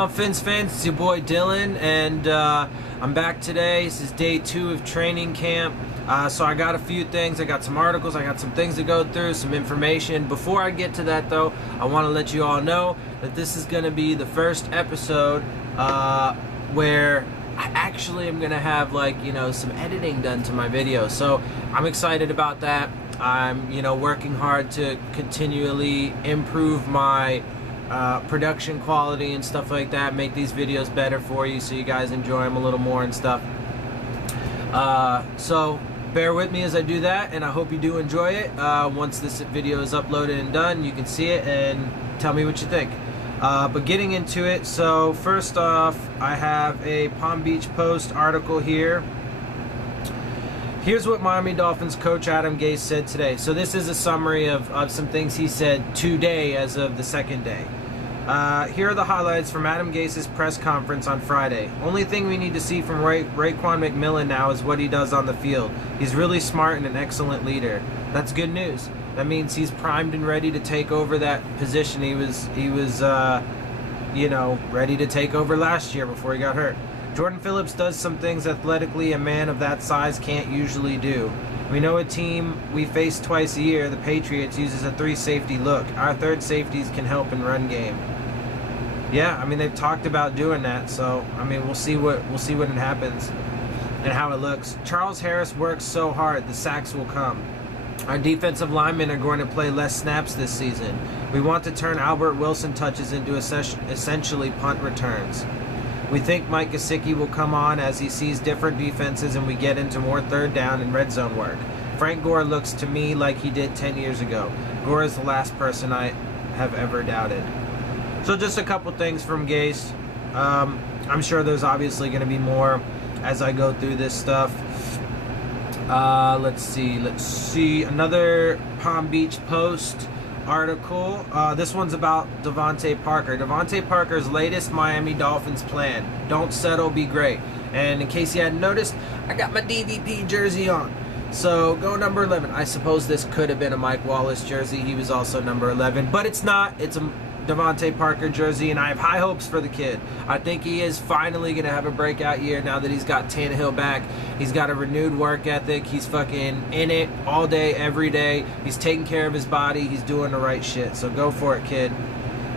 Dolphins fans? It's your boy Dillon, and I'm back today. This is day 2 of training camp. So I got a few things. I got some articles. I got some things to go through, some information. Before I get to that, though, I want to let you all know that this is going to be the first episode where I actually am going to have, some editing done to my video. So I'm excited about that. I'm, working hard to continually improve my production quality and stuff like that, make these videos better for you so you guys enjoy them a little more and stuff. So bear with me as I do that, and I hope you do enjoy it. Once this video is uploaded and done, you can see it and tell me what you think. But getting into it, so first off, I have a Palm Beach Post article here. Here's what Miami Dolphins coach Adam Gase said today. So this is a summary of some things he said today as of the second day. Here are the highlights from Adam Gase's press conference on Friday. Only thing we need to see from Raekwon McMillan now is what he does on the field. He's really smart and an excellent leader. That's good news. That means he's primed and ready to take over that position he was ready to take over last year before he got hurt. Jordan Phillips does some things athletically a man of that size can't usually do. We know a team we face twice a year, the Patriots, uses a 3-safety look. Our third safeties can help in run game. Yeah, they've talked about doing that, so we'll see what it happens and how it looks. Charles Harris works so hard, the sacks will come. Our defensive linemen are going to play less snaps this season. We want to turn Albert Wilson touches into essentially punt returns. We think Mike Gesicki will come on as he sees different defenses and we get into more third down and red zone work. Frank Gore looks to me like he did 10 years ago. Gore is the last person I have ever doubted. So just a couple things from Gase. I'm sure there's obviously going to be more as I go through this stuff. Let's see. Another Palm Beach Post article. This one's about Devontae Parker. Devontae Parker's latest Miami Dolphins plan. Don't settle, be great. And in case you hadn't noticed, I got my DVP jersey on. So go number 11. I suppose this could have been a Mike Wallace jersey. He was also number 11, but it's not. It's a Devontae Parker jersey, and I have high hopes for the kid. I think he is finally going to have a breakout year now that he's got Tannehill back. He's got a renewed work ethic. He's fucking in it all day, every day. He's taking care of his body. He's doing the right shit. So go for it, kid.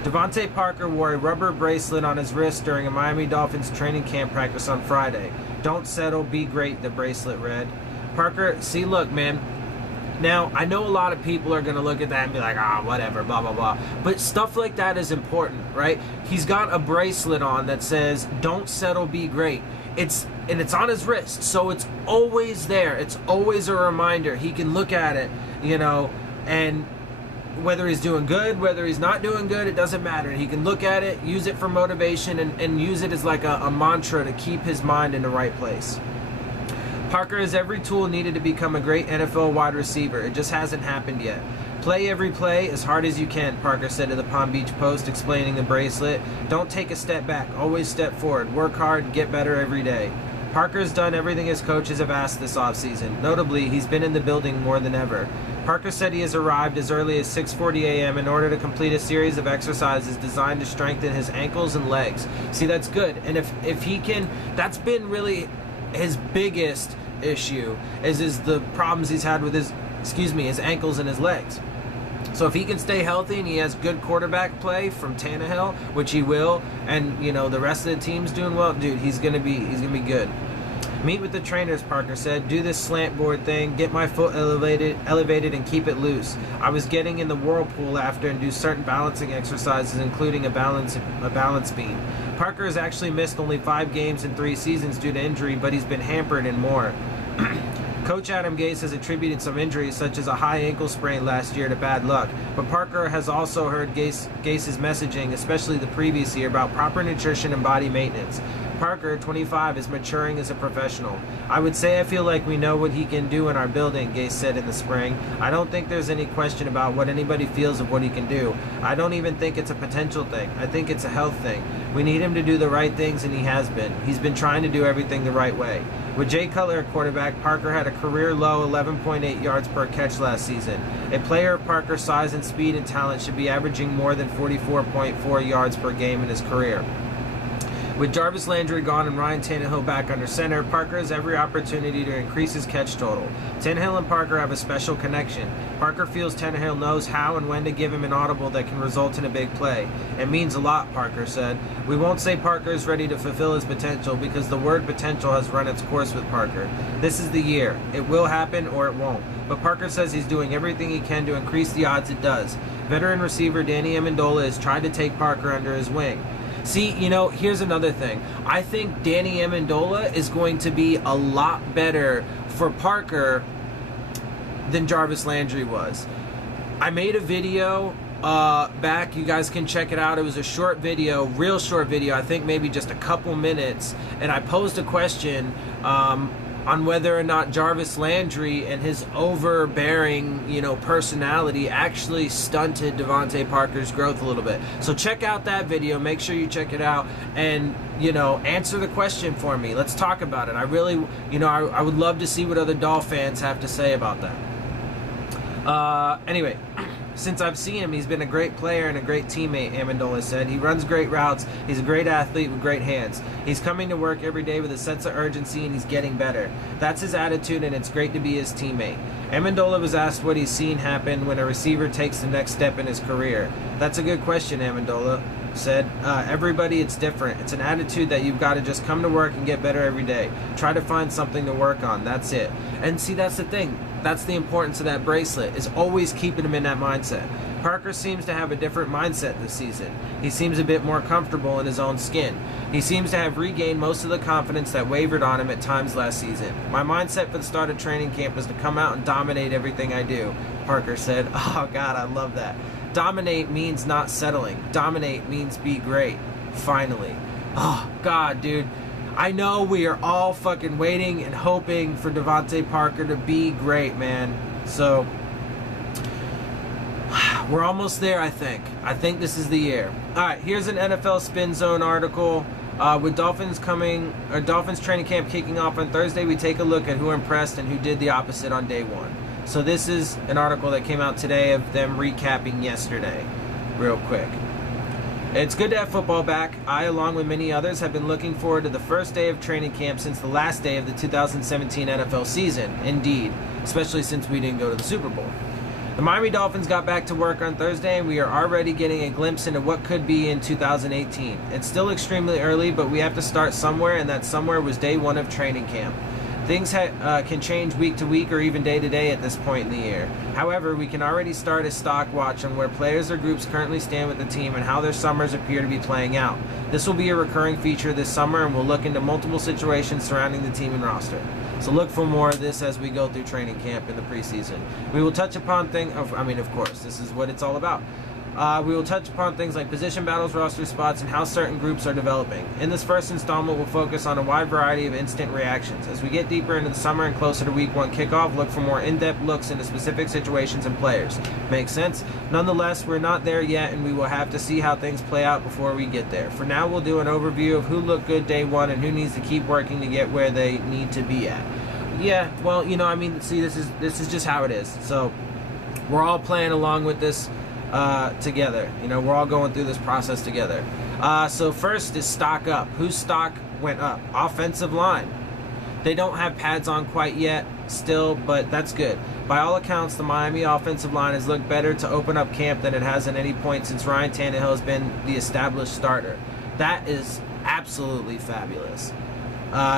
Devontae Parker wore a rubber bracelet on his wrist during a Miami Dolphins training camp practice on Friday. Don't settle, be great, the bracelet read. Parker, see, look, man. Now, I know a lot of people are going to look at that and be like, whatever, blah, blah, blah. But stuff like that is important, right? He's got a bracelet on that says, don't settle, be great. It's on his wrist, so it's always there. It's always a reminder. He can look at it, and whether he's doing good, whether he's not doing good, it doesn't matter. He can look at it, use it for motivation, and use it as like a mantra to keep his mind in the right place. Parker has every tool needed to become a great NFL wide receiver. It just hasn't happened yet. Play every play as hard as you can, Parker said to the Palm Beach Post, explaining the bracelet. Don't take a step back. Always step forward. Work hard. Get better every day. Parker's done everything his coaches have asked this offseason. Notably, he's been in the building more than ever. Parker said he has arrived as early as 6:40 a.m. in order to complete a series of exercises designed to strengthen his ankles and legs. See, that's good. And if he can, that's been really his biggest issue is the problems he's had with his ankles and his legs. So if he can stay healthy and he has good quarterback play from Tannehill, which he will, and the rest of the team's doing well, dude, he's gonna be good. Meet with the trainers, Parker said. Do this slant board thing, get my foot elevated and keep it loose. I was getting in the whirlpool after and do certain balancing exercises, including a balance beam. Parker has actually missed only 5 games in 3 seasons due to injury, but he's been hampered in more. Coach Adam Gase has attributed some injuries, such as a high ankle sprain last year, to bad luck. But Parker has also heard Gase's messaging, especially the previous year, about proper nutrition and body maintenance. Parker, 25, is maturing as a professional. I would say I feel like we know what he can do in our building, Gase said in the spring. I don't think there's any question about what anybody feels of what he can do. I don't even think it's a potential thing. I think it's a health thing. We need him to do the right things, and he has been. He's been trying to do everything the right way. With Jay Cutler at quarterback, Parker had a career-low 11.8 yards per catch last season. A player of Parker's size and speed and talent should be averaging more than 44.4 yards per game in his career. With Jarvis Landry gone and Ryan Tannehill back under center, Parker has every opportunity to increase his catch total. Tannehill and Parker have a special connection. Parker feels Tannehill knows how and when to give him an audible that can result in a big play. It means a lot, Parker said. We won't say Parker is ready to fulfill his potential because the word potential has run its course with Parker. This is the year. It will happen or it won't. But Parker says he's doing everything he can to increase the odds it does. Veteran receiver Danny Amendola is trying to take Parker under his wing. See, here's another thing. I think Danny Amendola is going to be a lot better for Parker than Jarvis Landry was. I made a video back. You guys can check it out. It was a short video, real short video. I think maybe just a couple minutes. And I posed a question on whether or not Jarvis Landry and his overbearing, personality actually stunted Devontae Parker's growth a little bit. So check out that video. Make sure you check it out and, answer the question for me. Let's talk about it. I really, I would love to see what other Dolphins fans have to say about that. Anyway. Since I've seen him, he's been a great player and a great teammate, Amendola said. He runs great routes. He's a great athlete with great hands. He's coming to work every day with a sense of urgency, and he's getting better. That's his attitude, and it's great to be his teammate. Amendola was asked what he's seen happen when a receiver takes the next step in his career. That's a good question, Amendola said. Everybody, it's different. It's an attitude that you've got to just come to work and get better every day. Try to find something to work on. That's it. And see, that's the thing. That's the importance of that bracelet, is always keeping him in that mindset. Parker seems to have a different mindset this season. He seems a bit more comfortable in his own skin. He seems to have regained most of the confidence that wavered on him at times last season. My mindset for the start of training camp is to come out and dominate everything I do, Parker said. Oh, God, I love that. Dominate means not settling. Dominate means be great. Finally. Oh, God, dude. I know we are all fucking waiting and hoping for Devontae Parker to be great, man. So, we're almost there, I think. I think this is the year. All right, here's an NFL Spin Zone article. With Dolphins training camp kicking off on Thursday, we take a look at who impressed and who did the opposite on day one. So this is an article that came out today of them recapping yesterday, real quick. It's good to have football back. I, along with many others, have been looking forward to the first day of training camp since the last day of the 2017 NFL season. Indeed, especially since we didn't go to the Super Bowl. The Miami Dolphins got back to work on Thursday, and we are already getting a glimpse into what could be in 2018. It's still extremely early, but we have to start somewhere, and that somewhere was day one of training camp. Things can change week to week or even day to day at this point in the year. However, we can already start a stock watch on where players or groups currently stand with the team and how their summers appear to be playing out. This will be a recurring feature this summer, and we'll look into multiple situations surrounding the team and roster. So look for more of this as we go through training camp in the preseason. We will touch upon of course, this is what it's all about. We will touch upon things like position battles, roster spots, and how certain groups are developing. In this first installment, we'll focus on a wide variety of instant reactions. As we get deeper into the summer and closer to week one kickoff, look for more in-depth looks into specific situations and players. Makes sense? Nonetheless, we're not there yet, and we will have to see how things play out before we get there. For now, we'll do an overview of who looked good day one and who needs to keep working to get where they need to be at. Yeah, well, see, this is just how it is. So we're all playing along with this together. We're all going through this process together. So first is stock up. Whose stock went up? Offensive line. They don't have pads on quite yet still, but that's good. By all accounts, the Miami offensive line has looked better to open up camp than it has at any point since Ryan Tannehill has been the established starter. That is absolutely fabulous.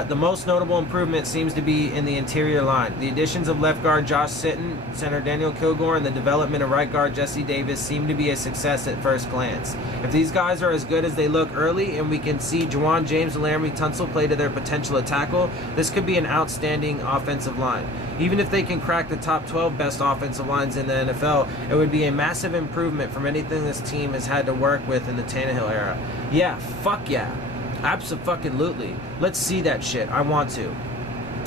The most notable improvement seems to be in the interior line. The additions of left guard Josh Sitton, center Daniel Kilgore, and the development of right guard Jesse Davis seem to be a success at first glance. If these guys are as good as they look early and we can see Juwan James and Laramie Tunsil play to their potential at tackle, this could be an outstanding offensive line. Even if they can crack the top 12 best offensive lines in the NFL, it would be a massive improvement from anything this team has had to work with in the Tannehill era. Yeah, fuck yeah. Abso-fucking-lutely. Let's see that shit. I want to.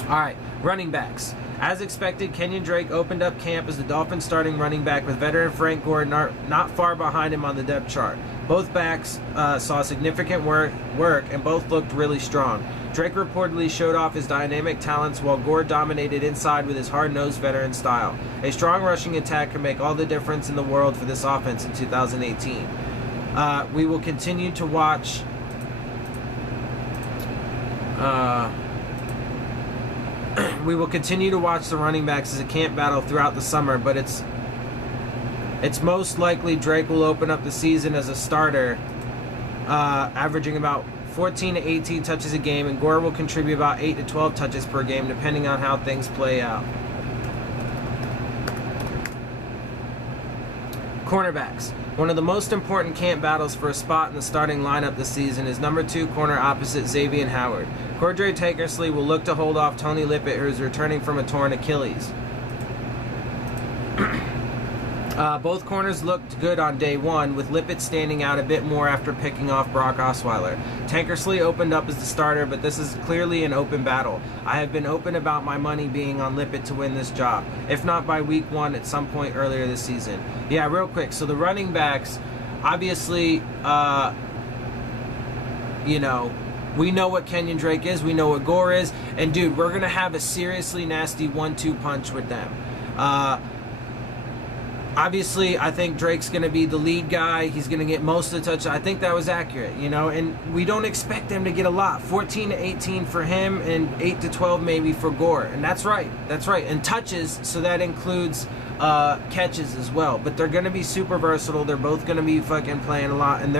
Alright, running backs. As expected, Kenyon Drake opened up camp as the Dolphins starting running back with veteran Frank Gore not far behind him on the depth chart. Both backs saw significant work and both looked really strong. Drake reportedly showed off his dynamic talents while Gore dominated inside with his hard-nosed veteran style. A strong rushing attack can make all the difference in the world for this offense in 2018. We will continue to watch We will continue to watch the running backs as a camp battle throughout the summer, but it's most likely Drake will open up the season as a starter, averaging about 14 to 18 touches a game, and Gore will contribute about 8 to 12 touches per game, depending on how things play out. Cornerbacks. One of the most important camp battles for a spot in the starting lineup this season is number 2 corner opposite Xavier Howard. Cordray Tankersley will look to hold off Tony Lippett, who is returning from a torn Achilles. Both corners looked good on day one, with Lippett standing out a bit more after picking off Brock Osweiler. Tankersley opened up as the starter, but this is clearly an open battle. I have been open about my money being on Lippett to win this job, if not by week 1, at some point earlier this season. Yeah, real quick. So the running backs, obviously, we know what Kenyon Drake is, we know what Gore is, and dude, we're going to have a seriously nasty 1-2 punch with them. Obviously, I think Drake's going to be the lead guy. He's going to get most of the touches. I think that was accurate, and we don't expect him to get a lot. 14 to 18 for him and 8 to 12 maybe for Gore. And that's right. And touches, so that includes catches as well. But they're going to be super versatile. They're both going to be fucking playing a lot. And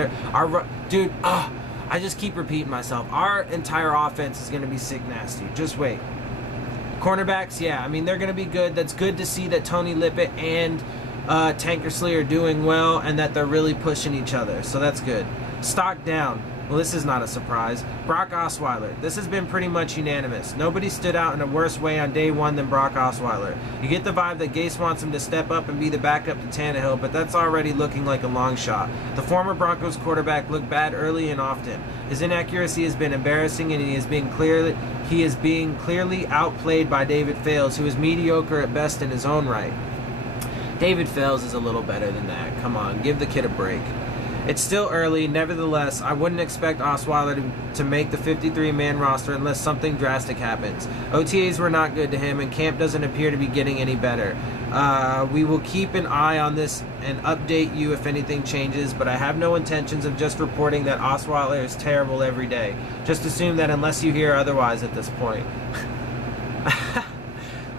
I just keep repeating myself. Our entire offense is going to be sick nasty. Just wait. Cornerbacks, yeah. I mean, they're going to be good. That's good to see that Tony Lippett and Tankersley are doing well and that they're really pushing each other, so that's good. Stock down. Well, this is not a surprise. Brock Osweiler. This has been pretty much unanimous. Nobody stood out in a worse way on day one than Brock Osweiler. You get the vibe that Gase wants him to step up and be the backup to Tannehill, but that's already looking like a long shot. The former Broncos quarterback looked bad early and often. His inaccuracy has been embarrassing, and he is being clearly outplayed by David Fales, who is mediocre at best in his own right. David Fales is a little better than that. Come on, give the kid a break. It's still early. Nevertheless, I wouldn't expect Osweiler to make the 53-man roster unless something drastic happens. OTAs were not good to him, and camp doesn't appear to be getting any better. We will keep an eye on this and update you if anything changes, but I have no intentions of just reporting that Osweiler is terrible every day. Just assume that unless you hear otherwise at this point.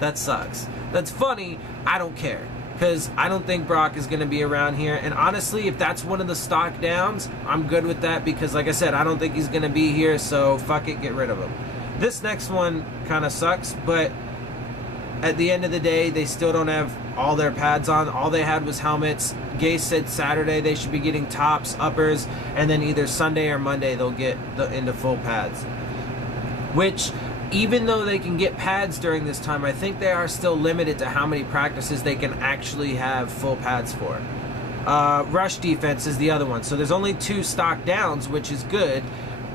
That sucks. That's funny. I don't care. Because I don't think Brock is going to be around here. And honestly, if that's one of the stock downs, I'm good with that because, like I said, I don't think he's going to be here, so fuck it, get rid of him. This next one kind of sucks, but at the end of the day, they still don't have all their pads on. All they had was helmets. Gase said Saturday they should be getting tops, uppers, and then either Sunday or Monday they'll get into full pads. Which, even though they can get pads during this time, I think they are still limited to how many practices they can actually have full pads for. Rush defense is the other one. So there's only 2 stock downs, which is good,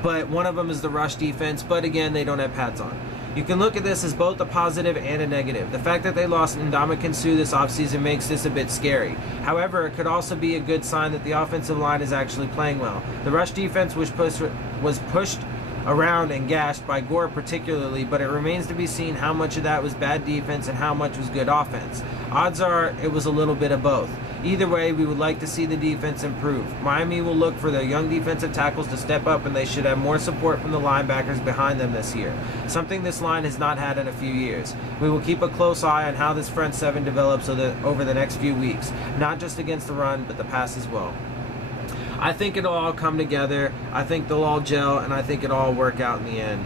but one of them is the rush defense, but again, they don't have pads on. You can look at this as both a positive and a negative. The fact that they lost Ndamukong Suh this offseason makes this a bit scary. However, it could also be a good sign that the offensive line is actually playing well. The rush defense was pushed around and gashed by Gore particularly, but it remains to be seen how much of that was bad defense and how much was good offense. Odds are it was a little bit of both. Either way, we would like to see the defense improve. Miami will look for their young defensive tackles to step up, and they should have more support from the linebackers behind them this year, something this line has not had in a few years. We will keep a close eye on how this front 7 develops over the next few weeks, not just against the run, but the pass as well. I think it'll all come together. I think they'll all gel, and I think it'll all work out in the end.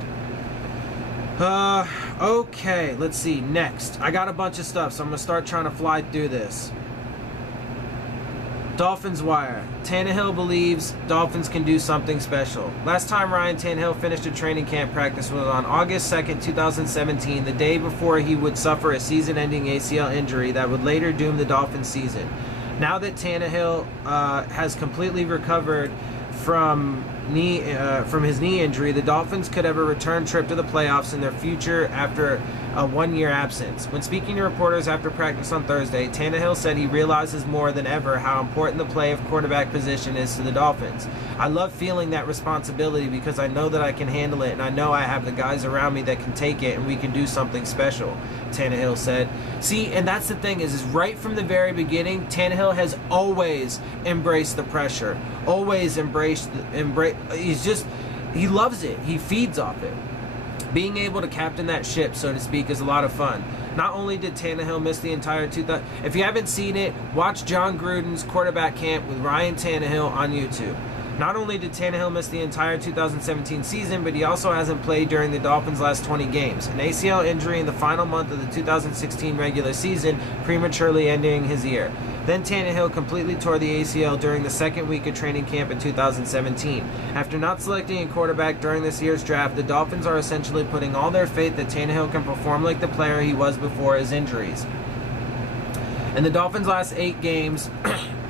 Okay, let's see. Next, I got a bunch of stuff, so I'm going to start trying to fly through this. Dolphins wire. Tannehill believes Dolphins can do something special. Last time Ryan Tannehill finished a training camp practice was on August 2nd, 2017, the day before he would suffer a season-ending ACL injury that would later doom the Dolphins season. Now that Tannehill has completely recovered from his knee injury, the Dolphins could have a return trip to the playoffs in their future after a 1-year absence. When speaking to reporters after practice on Thursday, Tannehill said he realizes more than ever how important the play of quarterback position is to the Dolphins. I love feeling that responsibility because I know that I can handle it, and I know I have the guys around me that can take it, and we can do something special, Tannehill said. See, and that's the thing is right from the very beginning, Tannehill has always embraced the pressure, always he loves it. He feeds off it. Being able to captain that ship, so to speak, is a lot of fun. Not only did Tannehill miss the entire 2000... If you haven't seen it, watch John Gruden's quarterback camp with Ryan Tannehill on YouTube. Not only did Tannehill miss the entire 2017 season, but he also hasn't played during the Dolphins' last 20 games. An ACL injury in the final month of the 2016 regular season, prematurely ending his year. Then Tannehill completely tore the ACL during the second week of training camp in 2017. After not selecting a quarterback during this year's draft, the Dolphins are essentially putting all their faith that Tannehill can perform like the player he was before his injuries. In the Dolphins' last 8 games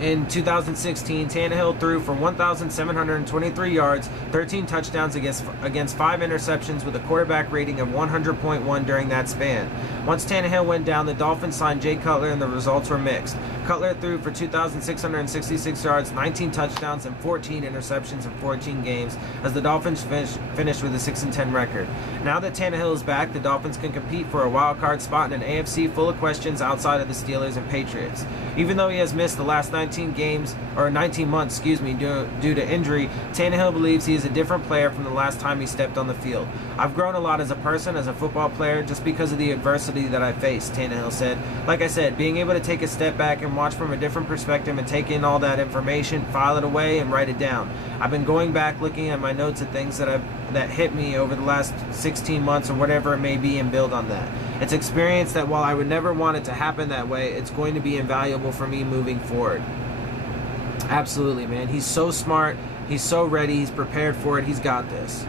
in 2016, Tannehill threw for 1,723 yards, 13 touchdowns against 5 interceptions with a quarterback rating of 100.1 during that span. Once Tannehill went down, the Dolphins signed Jay Cutler and the results were mixed. Cutler threw for 2,666 yards, 19 touchdowns, and 14 interceptions in 14 games as the Dolphins finished with a 6-10 record. Now that Tannehill is back, the Dolphins can compete for a wild card spot in an AFC full of questions outside of the Steelers and Patriots. Even though he has missed the last 19 months, due to injury, Tannehill believes he is a different player from the last time he stepped on the field. I've grown a lot as a person, as a football player, just because of the adversity that I faced, Tannehill said. Like I said, being able to take a step back and watch from a different perspective and take in all that information, file it away, and write it down. I've been going back, looking at my notes at things that hit me over the last 16 months or whatever it may be, and build on that. It's experience that, while I would never want it to happen that way, it's going to be invaluable for me moving forward. Absolutely, man. He's so smart. He's so ready. He's prepared for it. He's got this.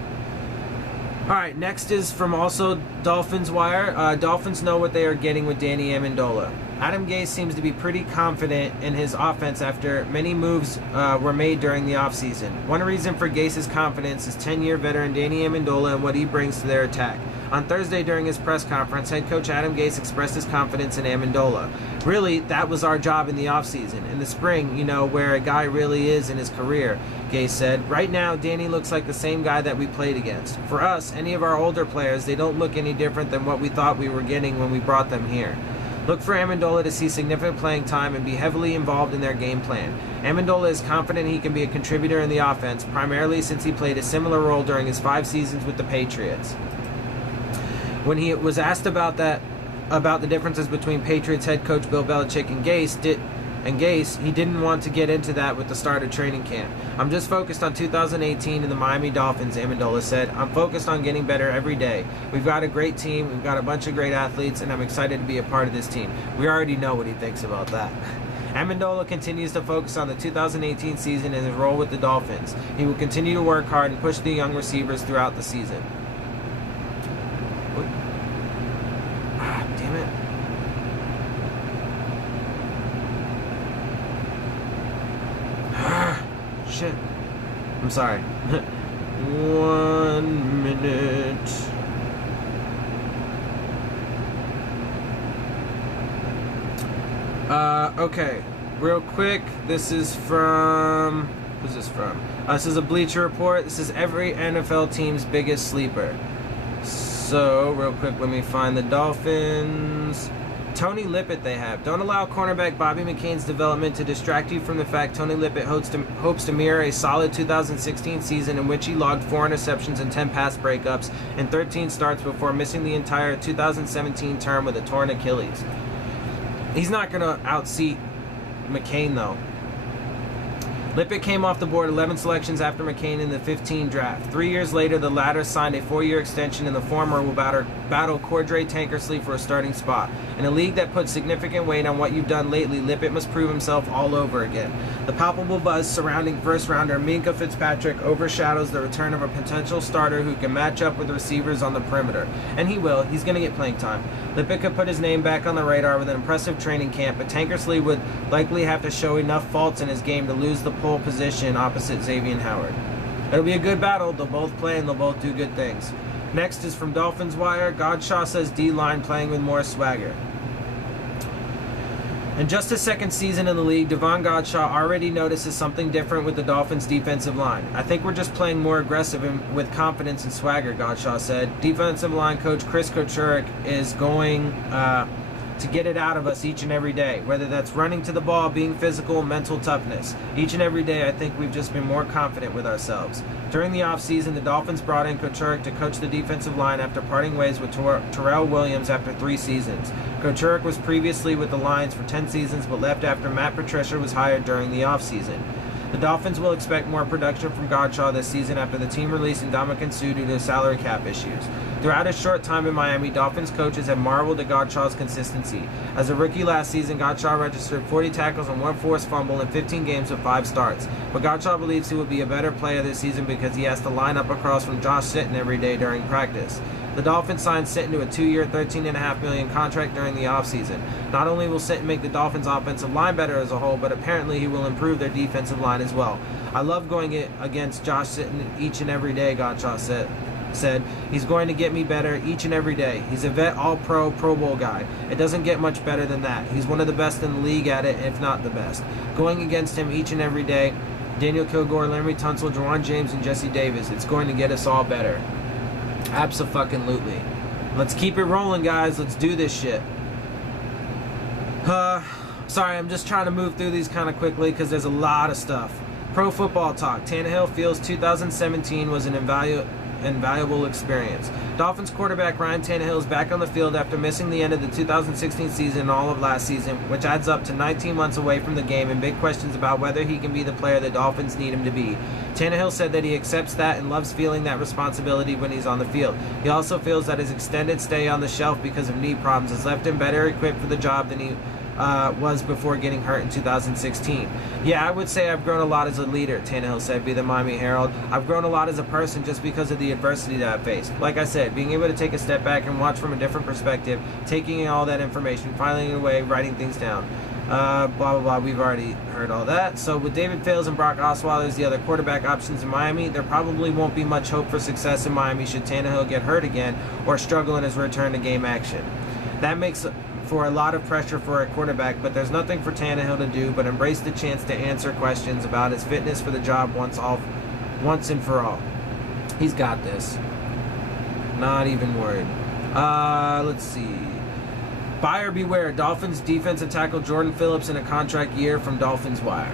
All right, next is from also Dolphins Wire. Dolphins know what they are getting with Danny Amendola. Adam Gase seems to be pretty confident in his offense after many moves were made during the offseason. One reason for Gase's confidence is 10-year veteran Danny Amendola and what he brings to their attack. On Thursday during his press conference, head coach Adam Gase expressed his confidence in Amendola. Really, that was our job in the offseason. In the spring, where a guy really is in his career, Gase said. Right now, Danny looks like the same guy that we played against. For us, any of our older players, they don't look any different than what we thought we were getting when we brought them here. Look for Amendola to see significant playing time and be heavily involved in their game plan. Amendola is confident he can be a contributor in the offense, primarily since he played a similar role during his 5 seasons with the Patriots. When he was asked about the differences between Patriots head coach Bill Belichick and Gase, he didn't want to get into that with the start of training camp. I'm just focused on 2018 and the Miami Dolphins, Amendola said. I'm focused on getting better every day. We've got a great team, we've got a bunch of great athletes, and I'm excited to be a part of this team. We already know what he thinks about that. Amendola continues to focus on the 2018 season and his role with the Dolphins. He will continue to work hard and push the young receivers throughout the season. Damn it. Shit. I'm sorry. 1 minute. Okay. Real quick, this is from... Who's this from? This is a Bleacher Report. This is every NFL team's biggest sleeper. So, real quick, let me find the Dolphins. Tony Lippett they have. Don't allow cornerback Bobby McCain's development to distract you from the fact Tony Lippett hopes to mirror a solid 2016 season in which he logged 4 interceptions and 10 pass breakups and 13 starts before missing the entire 2017 term with a torn Achilles. He's not going to outseat McCain, though. Lippett came off the board 11 selections after McCain in the 15 draft. 3 years later, the latter signed a 4-year extension, and the former will battle Cordray Tankersley for a starting spot. In a league that puts significant weight on what you've done lately, Lippett must prove himself all over again. The palpable buzz surrounding first-rounder Minkah Fitzpatrick overshadows the return of a potential starter who can match up with receivers on the perimeter. And he will. He's going to get playing time. Lippett could put his name back on the radar with an impressive training camp, but Tankersley would likely have to show enough faults in his game to lose the pole position opposite Xavier Howard. It'll be a good battle. They'll both play and they'll both do good things. Next is from Dolphins Wire. Godshaw says D-line playing with more swagger. In just his second season in the league, Devon Godshaw already notices something different with the Dolphins' defensive line. I think we're just playing more aggressive and with confidence and swagger, Godshaw said. Defensive line coach Chris Kochurik is going to get it out of us each and every day, whether that's running to the ball, being physical, mental toughness. Each and every day, I think we've just been more confident with ourselves. During the offseason, the Dolphins brought in Coach to coach the defensive line after parting ways with Terrell Williams after 3 seasons. Coach was previously with the Lions for 10 seasons, but left after Matt Patricia was hired during the offseason. The Dolphins will expect more production from Godchaux this season after the team releasing Ndamukong Suh due to salary cap issues. Throughout his short time in Miami, Dolphins coaches have marveled at Godchaux's consistency. As a rookie last season, Godchaux registered 40 tackles and 1 forced fumble in 15 games with 5 starts. But Godchaux believes he will be a better player this season because he has to line up across from Josh Sitton every day during practice. The Dolphins signed Sitton to a 2-year, $13.5 million contract during the offseason. Not only will Sitton make the Dolphins' offensive line better as a whole, but apparently he will improve their defensive line as well. I love going against Josh Sitton each and every day, Godchaux said. He's going to get me better each and every day. He's a vet, all-pro, Pro Bowl guy. It doesn't get much better than that. He's one of the best in the league at it, if not the best. Going against him each and every day, Daniel Kilgore, Larry Tunsil, Juwan James, and Jesse Davis, it's going to get us all better. Abso-fucking-lutely. Let's keep it rolling, guys. Let's do this shit. Sorry, I'm just trying to move through these kind of quickly because there's a lot of stuff. Pro Football Talk. Tannehill feels 2017 was an invaluable experience. Dolphins quarterback Ryan Tannehill is back on the field after missing the end of the 2016 season and all of last season, which adds up to 19 months away from the game and big questions about whether he can be the player the Dolphins need him to be. Tannehill said that he accepts that and loves feeling that responsibility when he's on the field. He also feels that his extended stay on the shelf because of knee problems has left him better equipped for the job than he was before getting hurt in 2016. Yeah, I would say I've grown a lot as a leader, Tannehill said via the Miami Herald. I've grown a lot as a person just because of the adversity that I've faced. Like I said, being able to take a step back and watch from a different perspective, taking in all that information, filing it away, writing things down. Blah, blah, blah. We've already heard all that. So with David Fales and Brock Osweiler as the other quarterback options in Miami, there probably won't be much hope for success in Miami should Tannehill get hurt again or struggle in his return to game action. That makes for a lot of pressure for a quarterback, but there's nothing for Tannehill to do but embrace the chance to answer questions about his fitness for the job once and for all. He's got this. Not even worried. Let's see. Buyer beware. Dolphins defensive tackle Jordan Phillips in a contract year from Dolphins Wire.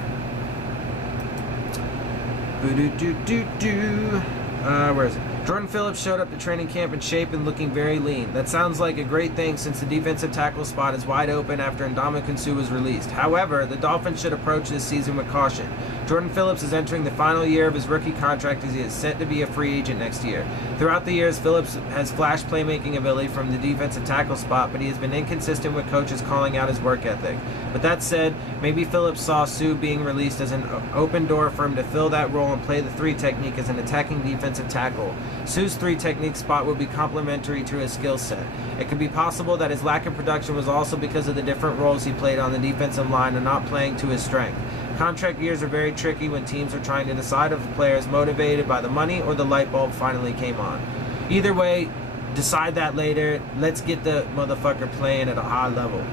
Where is it? Jordan Phillips showed up to training camp in shape and looking very lean. That sounds like a great thing since the defensive tackle spot is wide open after Ndamukong Suh was released. However, the Dolphins should approach this season with caution. Jordan Phillips is entering the final year of his rookie contract as he is set to be a free agent next year. Throughout the years, Phillips has flashed playmaking ability from the defensive tackle spot, but he has been inconsistent with coaches calling out his work ethic. But that said, maybe Phillips saw Suh being released as an open door for him to fill that role and play the 3 technique as an attacking defensive tackle. Suh's 3 technique spot will be complementary to his skill set. It could be possible that his lack of production was also because of the different roles he played on the defensive line and not playing to his strength. Contract years are very tricky when teams are trying to decide if a player is motivated by the money or the light bulb finally came on. Either way, decide that later. Let's get the motherfucker playing at a high level.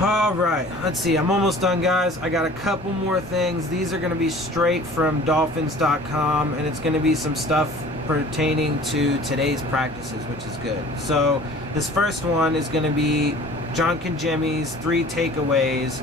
Alright, let's see. I'm almost done, guys. I got a couple more things. These are going to be straight from Dolphins.com, and it's going to be some stuff pertaining to today's practices, which is good. So, this first one is going to be John Kangemi's 3 takeaways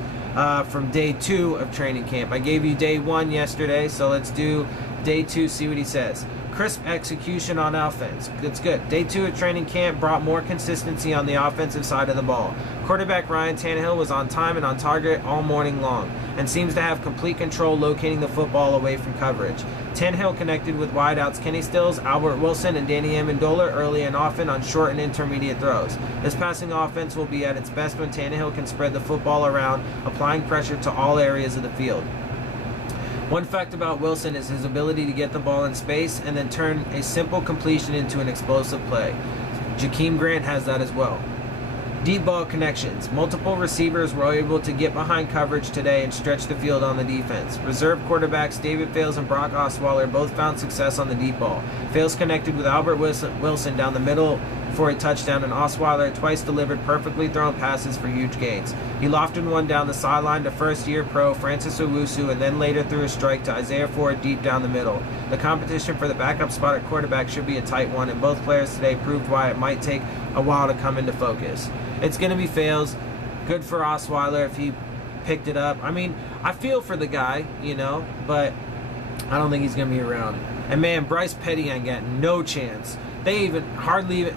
from day 2 of training camp. I gave you day 1 yesterday, so let's do day 2, see what he says. Crisp execution on offense. That's good. Day 2 of training camp brought more consistency on the offensive side of the ball. Quarterback Ryan Tannehill was on time and on target all morning long and seems to have complete control locating the football away from coverage. Tannehill connected with wideouts Kenny Stills, Albert Wilson, and Danny Amendola early and often on short and intermediate throws. This passing offense will be at its best when Tannehill can spread the football around, applying pressure to all areas of the field. One fact about Wilson is his ability to get the ball in space and then turn a simple completion into an explosive play. Jakeem Grant has that as well. Deep ball connections. Multiple receivers were able to get behind coverage today and stretch the field on the defense. Reserve quarterbacks David Fales and Brock Osweiler both found success on the deep ball. Fales connected with Albert Wilson down the middle for a touchdown, and Osweiler twice delivered perfectly thrown passes for huge gains. He lofted one down the sideline to first-year pro Francis Owusu, and then later threw a strike to Isaiah Ford deep down the middle. The competition for the backup spot at quarterback should be a tight one, and both players today proved why it might take a while to come into focus. It's going to be fails. Good for Osweiler if he picked it up. I mean, I feel for the guy, but I don't think he's going to be around. And man, Bryce Petty ain't got no chance. They hardly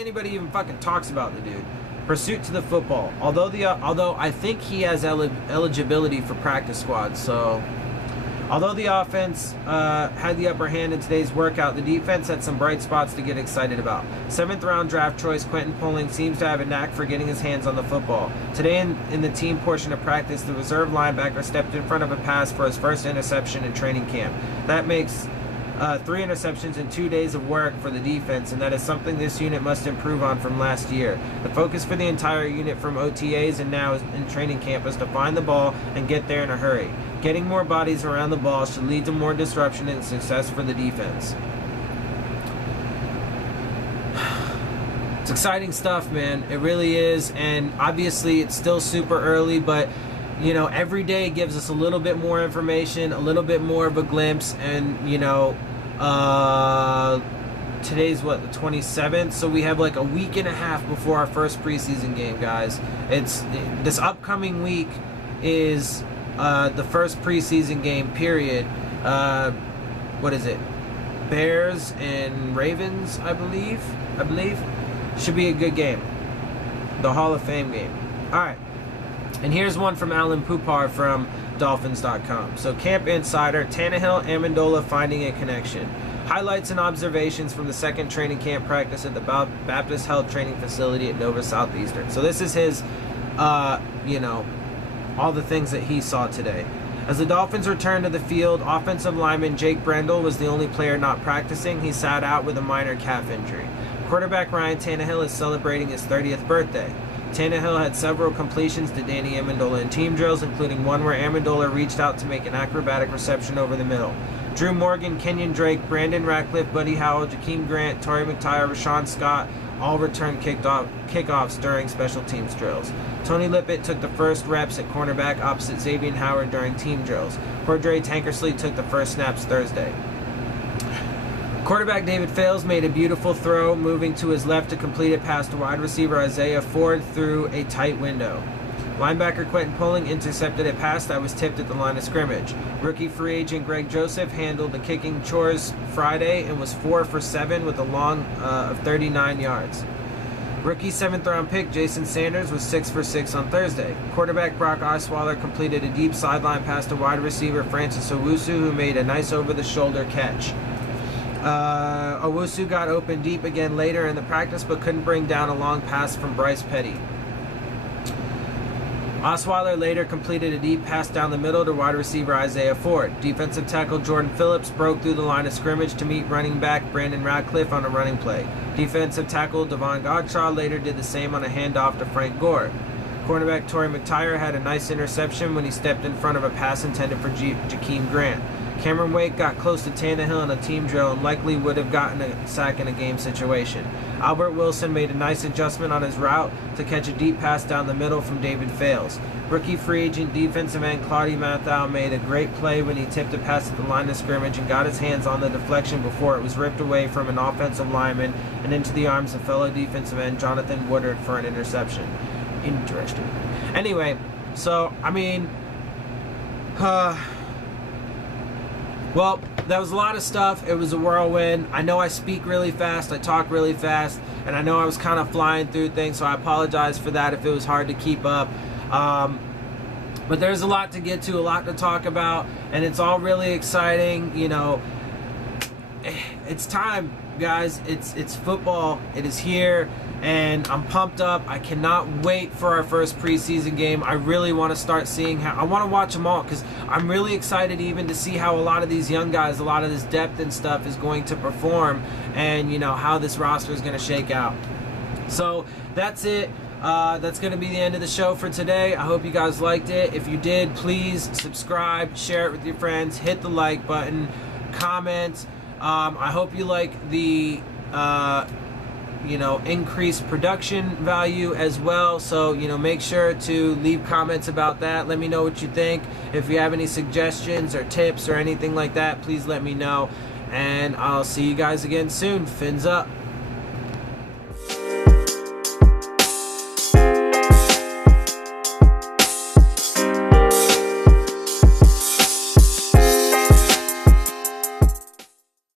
anybody even fucking talks about the dude. Pursuit to the football. Although I think he has eligibility for practice squad. So, although the offense had the upper hand in today's workout, the defense had some bright spots to get excited about. 7th round draft choice Quentin Poling seems to have a knack for getting his hands on the football. Today in the team portion of practice, the reserve linebacker stepped in front of a pass for his first interception in training camp. That makes 3 interceptions in 2 days of work for the defense, and that is something this unit must improve on from last year. The focus for the entire unit from OTAs and now in training camp is to find the ball and get there in a hurry. Getting more bodies around the ball should lead to more disruption and success for the defense. It's exciting stuff, man. It really is, and obviously it's still super early, but every day gives us a little bit more information, a little bit more of a glimpse, and today's the 27th, so we have like a week and a half before our first preseason game, guys. This upcoming week is the first preseason game, period. What is it? Bears and Ravens, I believe. Should be a good game. The Hall of Fame game. All right. And here's one from Alan Pupar from Dolphins.com. So, Camp Insider, Tannehill, Amendola finding a connection. Highlights and observations from the second training camp practice at the Baptist Health Training Facility at Nova Southeastern. So this is his, all the things that he saw today. As the Dolphins returned to the field, offensive lineman Jake Brendel was the only player not practicing. He sat out with a minor calf injury. Quarterback Ryan Tannehill is celebrating his 30th birthday. Tannehill had several completions to Danny Amendola in team drills, including one where Amendola reached out to make an acrobatic reception over the middle. Drew Morgan, Kenyon Drake, Brandon Ratcliffe, Buddy Howell, Jakeem Grant, Torrey McTyer, Rashawn Scott all returned kickoffs during special teams drills. Tony Lippett took the first reps at cornerback opposite Xavier Howard during team drills. Cordray Tankersley took the first snaps Thursday. Quarterback David Fales made a beautiful throw, moving to his left to complete a pass to wide receiver Isaiah Ford through a tight window. Linebacker Quentin Poling intercepted a pass that was tipped at the line of scrimmage. Rookie free agent Greg Joseph handled the kicking chores Friday and was 4 for 7 with a long of 39 yards. Rookie 7th round pick Jason Sanders was 6 for 6 on Thursday. Quarterback Brock Osweiler completed a deep sideline pass to wide receiver Francis Owusu, who made a nice over-the-shoulder catch. Owusu got open deep again later in the practice, but couldn't bring down a long pass from Bryce Petty. Osweiler later completed a deep pass down the middle to wide receiver Isaiah Ford. Defensive tackle Jordan Phillips broke through the line of scrimmage to meet running back Brandon Ratcliffe on a running play. Defensive tackle Devon Godshaw later did the same on a handoff to Frank Gore. Cornerback Torrey McTyer had a nice interception when he stepped in front of a pass intended for Jakeem Grant. Cameron Wake got close to Tannehill in a team drill and likely would have gotten a sack in a game situation. Albert Wilson made a nice adjustment on his route to catch a deep pass down the middle from David Fales. Rookie free agent defensive end Claudio Mathau made a great play when he tipped a pass at the line of scrimmage and got his hands on the deflection before it was ripped away from an offensive lineman and into the arms of fellow defensive end Jonathan Woodard for an interception. Interesting. Anyway, so, well, that was a lot of stuff. It was a whirlwind. I know I speak really fast. I talk really fast. And I know I was kind of flying through things, so I apologize for that if it was hard to keep up. But there's a lot to get to, a lot to talk about. And it's all really exciting. It's time, guys. It's football. It is here. And I'm pumped up. I cannot wait for our first preseason game. I really want to start seeing how... I want to watch them all because I'm really excited even to see how a lot of these young guys, a lot of this depth and stuff is going to perform and, how this roster is going to shake out. So that's it. That's going to be the end of the show for today. I hope you guys liked it. If you did, please subscribe, share it with your friends, hit the like button, comment. I hope you like the... increase production value as well. So, make sure to leave comments about that. Let me know what you think. If you have any suggestions or tips or anything like that, please let me know. And I'll see you guys again soon. Fins up.